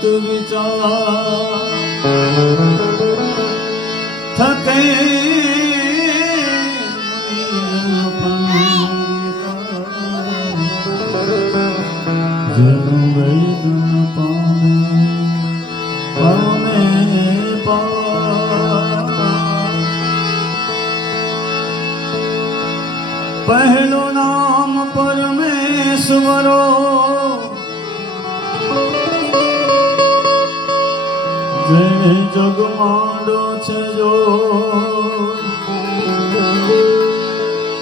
મત વિચાર થકે જનું વેદ પામે પહેલો નામ પરમેશ્વરો જેને જગમાંડો છે જો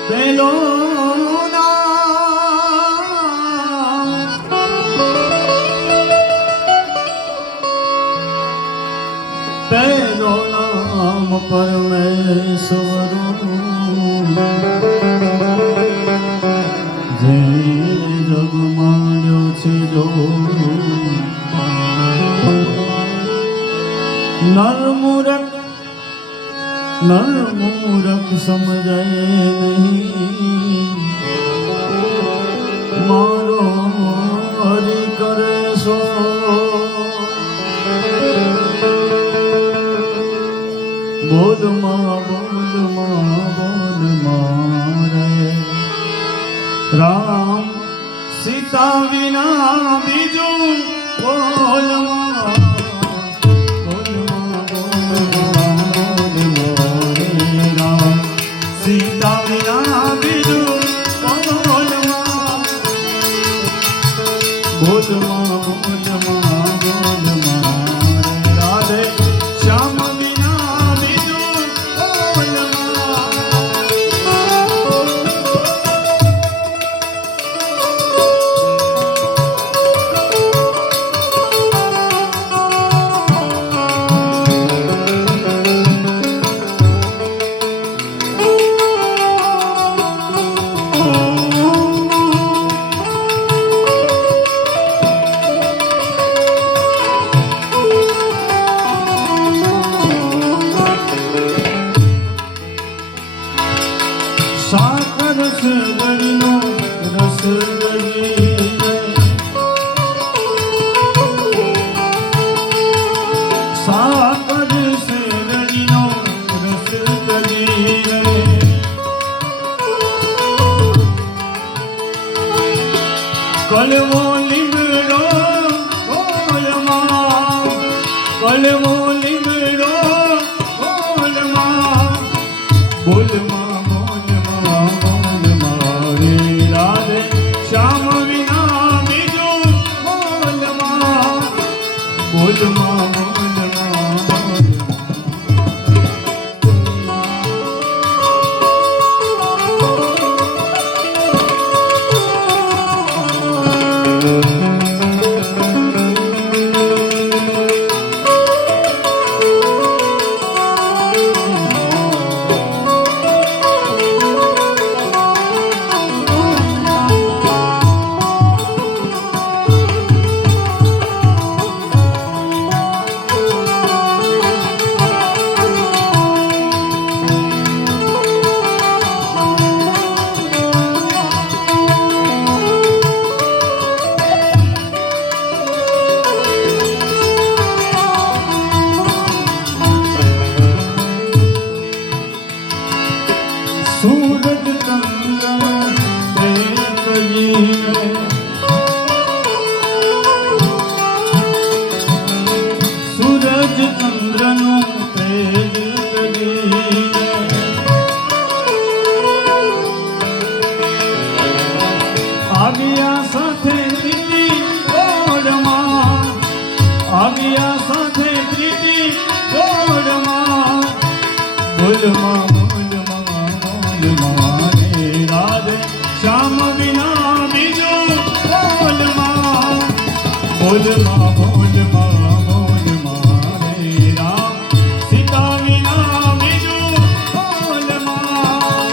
પેલો નામ પરમેશ્વરો જે જગમાંડ્યો છે જો નરમૂરખ સમજાય નહીં મારો હરિ કરે સો બોલમાં રે રામ સીતા વિના બીજું બોલમાં રામ સીતા વિના બીજું બોલમાં રાધે શ્યામ સાકર રસગડીનો રસગડી સાકર રસગડીનો રસગડી કલવો લીમડો બોલમાં કલવો લીમડો બોલમાં સૂરજ ચંદ્રનો તેજ કરીને સૂરજ ચંદ્રનો તેજ કરીને આવ્યા સાથે પ્રીતિ જોડમાં આવ્યા સાથે પ્રીતિ જોડમાં બોલમાં રાધે શ્યામ વિના બીજું બોલમાં બોલમાં રે રામ સીતા વિના બીજું બોલમાં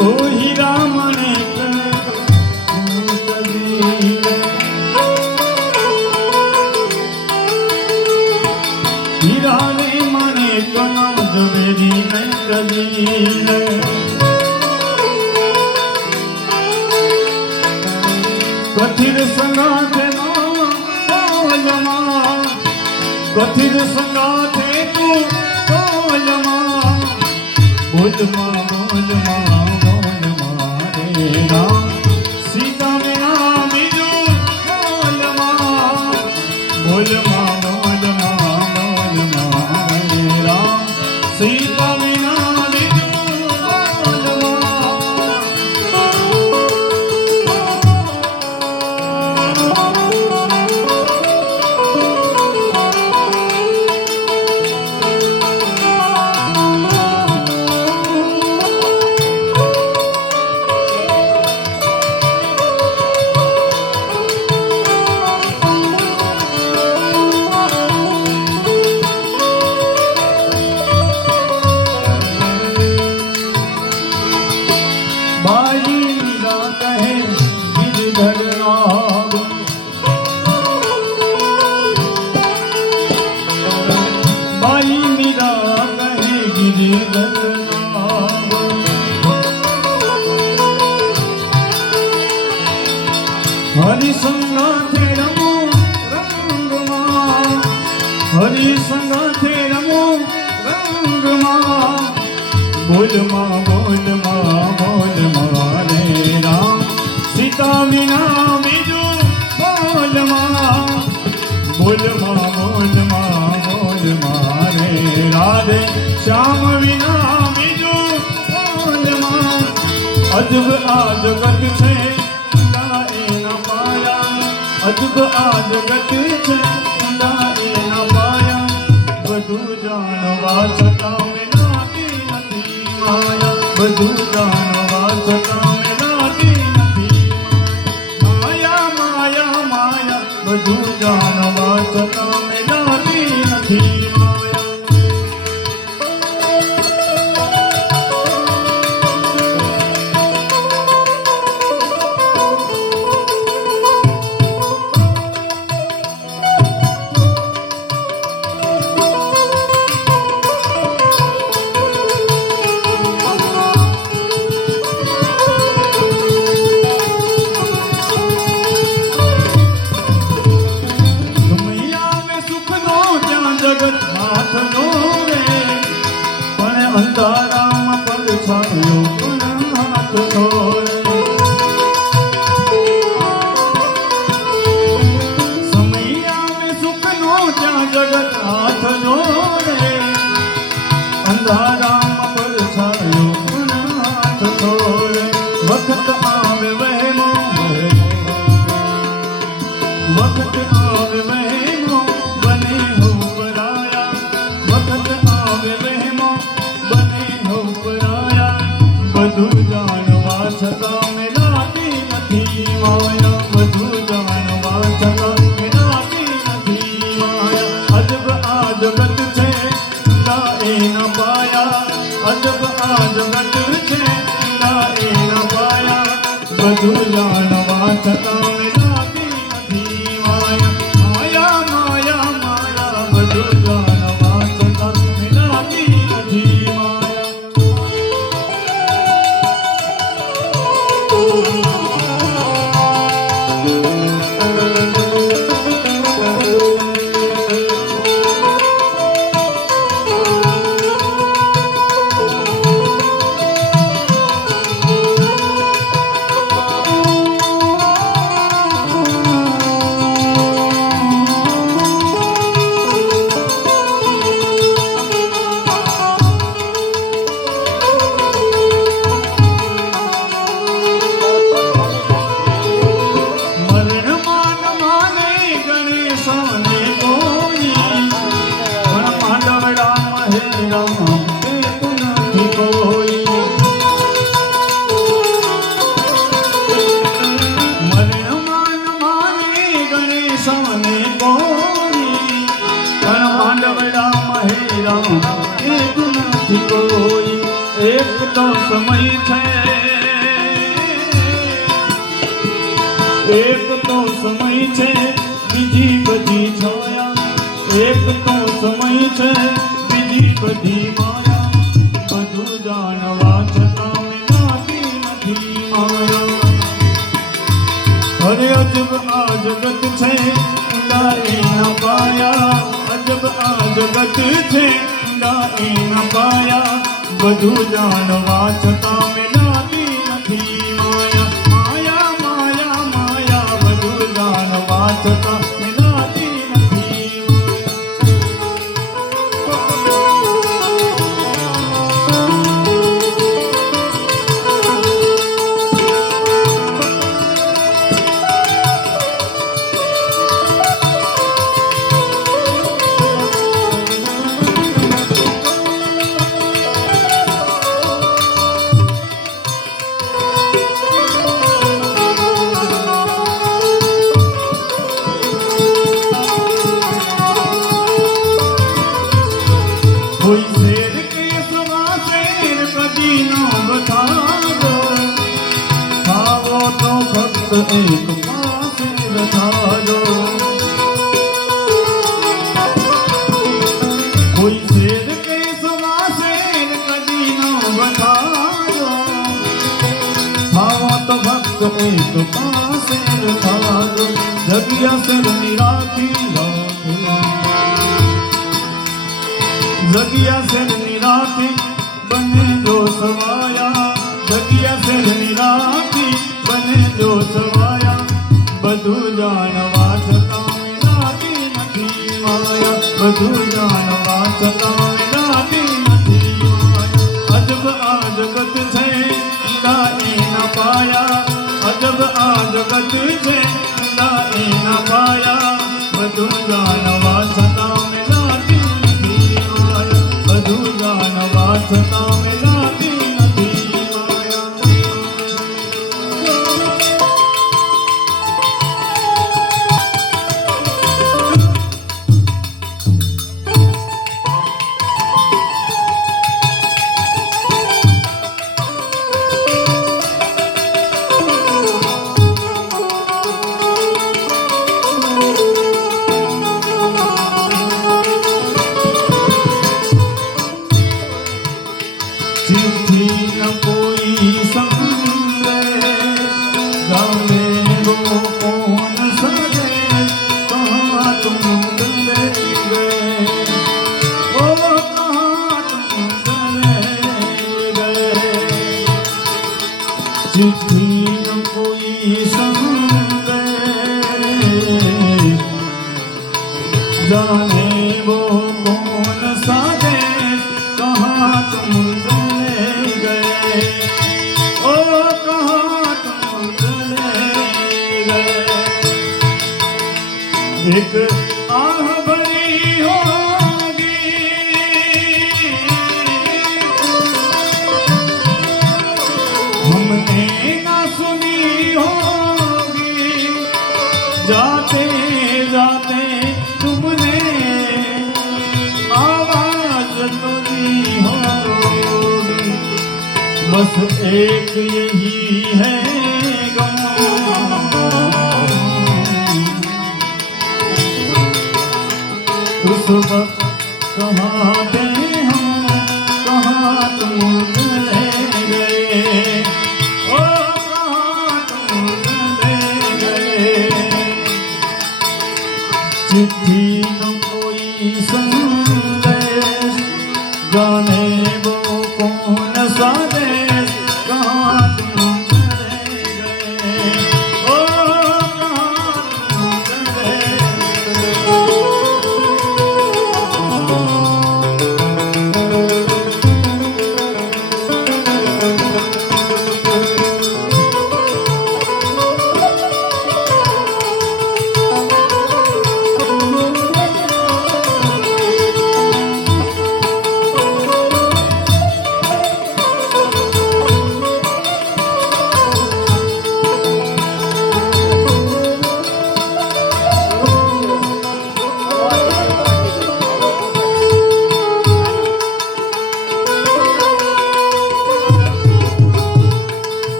ઓ હીરા મને કથિર સંગાથે બોલમાં, કથિર સંગાથે તું બોલમાં, બોલમાં બોલમાં બોલમાં રે રામ સીતા વિના બીજું બોલમાં, બોલમાં બોલમાં બોલમાં રે રામ સીતા વિના બીજું બોલમાં. હરિ સંગાથે રમો રંગમાં, હરિ સંગાથે રમો રંગમાં, બોલમાં બોલમાં બોલમાં રે રામ સીતા વિના બીજું બોલમાં, બોલમાં બોલમાં બોલમાં રે રાધે શ્યામ વિના બીજું બોલમાં. અજબ આ જગત છે અજબ આ જગત છે એના પાયા, બધું જાણવા છતાં મેં નાતી નથી માયા, બધું જાણવા છતાં મેં નાતી નથી માયા, માયા માયા બધું જાણવા છતાં મેં નાતી નથી માયા. જગત હાથ જોડે પણ અંધારામાં પડછાયો પણ હાથ છોડે. સમય આવે સુખનો ત્યાં જગત હાથ જોડે, અંધારામાં પડછાયો પણ હાથ છોડે. વખત આવે વહેમો વખત આવે વહેમો બને હો પરાયા, વખત આવે વહેમો બને હો પરાયા, બધું જાણવા છતાં મેં નાતી નથી માયા, બધું જાણવા છતાં મેં નાતી નથી માયા. અજબ આ જગત છે એના પાયા, અજબ આ જગત છે એના પાયા, બધું જાણવા છતાં મેં નાતી નથી માયા, માયા માયા માયા બધું જાણવા છતાં મેં નાતી નથી માયા. એક તો સમય છે, એક તો સમય છે બીજી બધી છાયા, એક તો સમય છે બીજી બધી માયા, બધું જાણવા છતાં મેં નાતી નથી માયા. અરે अजब आ जगत छे ઊંડાઈ ન પાયા अजब आ जगत छे ઊંડાઈ ન પાયા બધું જાણવા છતાં મેલાતી નથી માયા માયા માયા માયા બધું જાણવા છતાં મેલાતી નથી कोई शेर के सवा शेर कभी न बता खाओ तो फक्त एक पास रखा दो कोई शेर के सवा शेर कभी न बता खाओ तो फक्त एक पास रखा दो जगिया से निराती जगिया से निराती बने जो सवाया जगिया से निराती बने जो सवाया બધું જાણવા છતાં મેલાતી નથી માયા બધું જાણવા છતાં મેલાતી નથી માયા અજબ આ જગત છે ઊંડાઈ ન પાયા અજબ આ જગત છે ઊંડાઈ ન પાયા બધું જાણવા છતાં મેલાતી બધું જાણવા છતાં મેલાતી નથી માયા चिट्ठी न कोई संगे जाने वो कौन सगे कहाँ तुम चले गए ओ कहाँ तुम चले गए चिट्ठी न कोई संगे जाने वो कौन सगे कहाँ तुम एक आह भरी होगी हमने ना सुनी होगी जाते जाते तुमने आवाज तो दी होगी बस एक यही है उस वक्त कहाँ थे हम कहाँ तुम चले गए ओ कहाँ तुम चले गए चिट्ठी